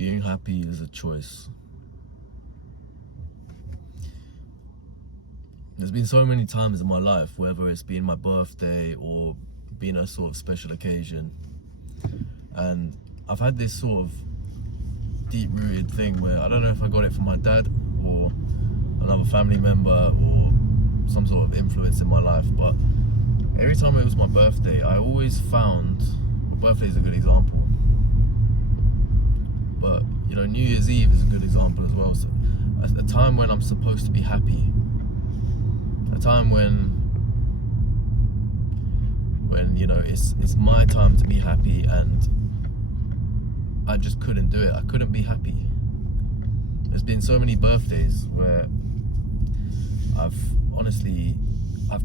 Being happy is a choice. There's been so many times in my life, whether it's been my birthday or been a sort of special occasion, and I've had this sort of deep-rooted thing where I don't know if I got it from my dad or another family member or some sort of influence in my life, but every time it was my birthday, I always found, my birthday is a good example, but you know, New Year's Eve is a good example as well. So a time when I'm supposed to be happy, a time when you know, it's my time to be happy, and I just couldn't do it. I couldn't be happy. There's been so many birthdays where I've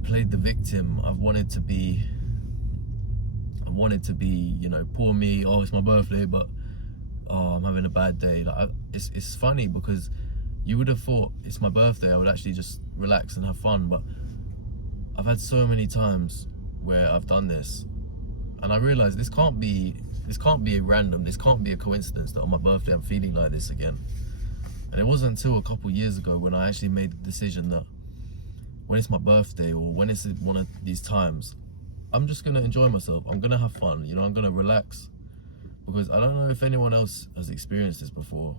played the victim. I've wanted to be, you know, poor me. Oh, it's my birthday, but oh, I'm having a bad day. Like, it's funny because you would have thought it's my birthday, I would actually just relax and have fun, but I've had so many times where I've done this, and I realized this can't be random. This can't be a coincidence that on my birthday I'm feeling like this again. And it wasn't until a couple years ago when I actually made the decision that when it's my birthday or when it's one of these times, I'm just gonna enjoy myself. I'm gonna have fun, you know, I'm gonna relax, because I don't know if anyone else has experienced this before,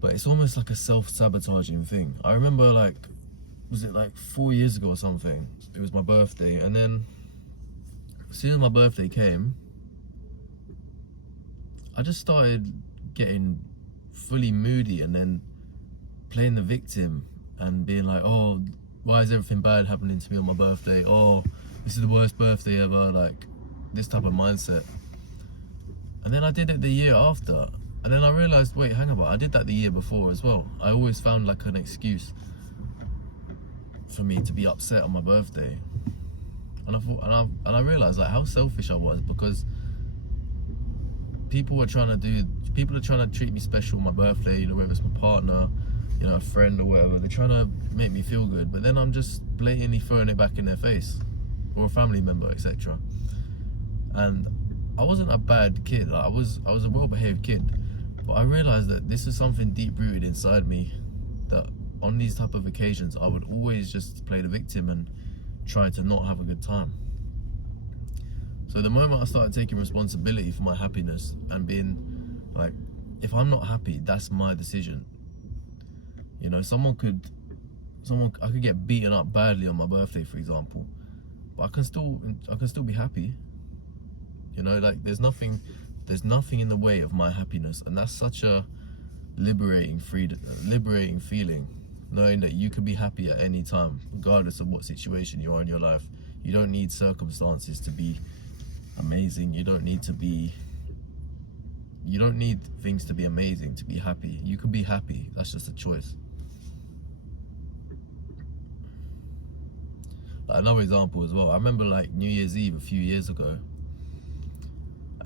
but it's almost like a self-sabotaging thing. I remember, like, was it like 4 years ago or something? It was my birthday, and then as soon as my birthday came, I just started getting fully moody and then playing the victim and being like, oh, why is everything bad happening to me on my birthday? Oh, this is the worst birthday ever, like this type of mindset. And then I did it the year after, and then I realized, wait, hang about, I did that the year before as well. I always found like an excuse for me to be upset on my birthday, and I realized like how selfish I was, because people are trying to treat me special on my birthday, you know, whether it's my partner, you know, a friend or whatever. They're trying to make me feel good, but then I'm just blatantly throwing it back in their face, or a family member, etc. And I wasn't a bad kid. Like, I was a well-behaved kid, but I realized that this is something deep-rooted inside me, that on these type of occasions I would always just play the victim and try to not have a good time. So the moment I started taking responsibility for my happiness and being like, if I'm not happy, that's my decision. You know, I could get beaten up badly on my birthday, for example, but I can still be happy. You know, like there's nothing in the way of my happiness, and that's such a liberating feeling, knowing that you can be happy at any time, regardless of what situation you are in your life. You don't need circumstances to be amazing. You don't need things to be amazing to be happy. You can be happy. That's just a choice. Like, another example as well, I remember like New Year's Eve a few years ago,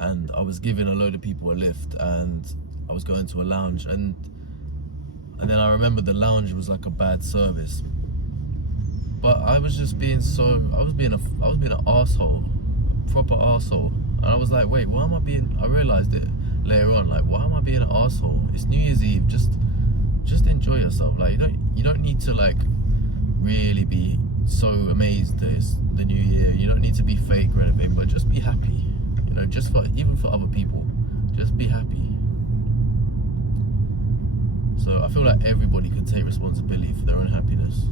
and I was giving a load of people a lift, and I was going to a lounge, and then I remember the lounge was like a bad service, but I was just being I was being an asshole, proper asshole. And I was like, wait, I realized it later on, like, why am I being an asshole? It's New Year's Eve, just enjoy yourself. Like, you don't need to like really be so amazed that it's the new year. You don't need to be fake or anything, but just be happy. You know, even for other people, just be happy. So I feel like everybody can take responsibility for their own happiness.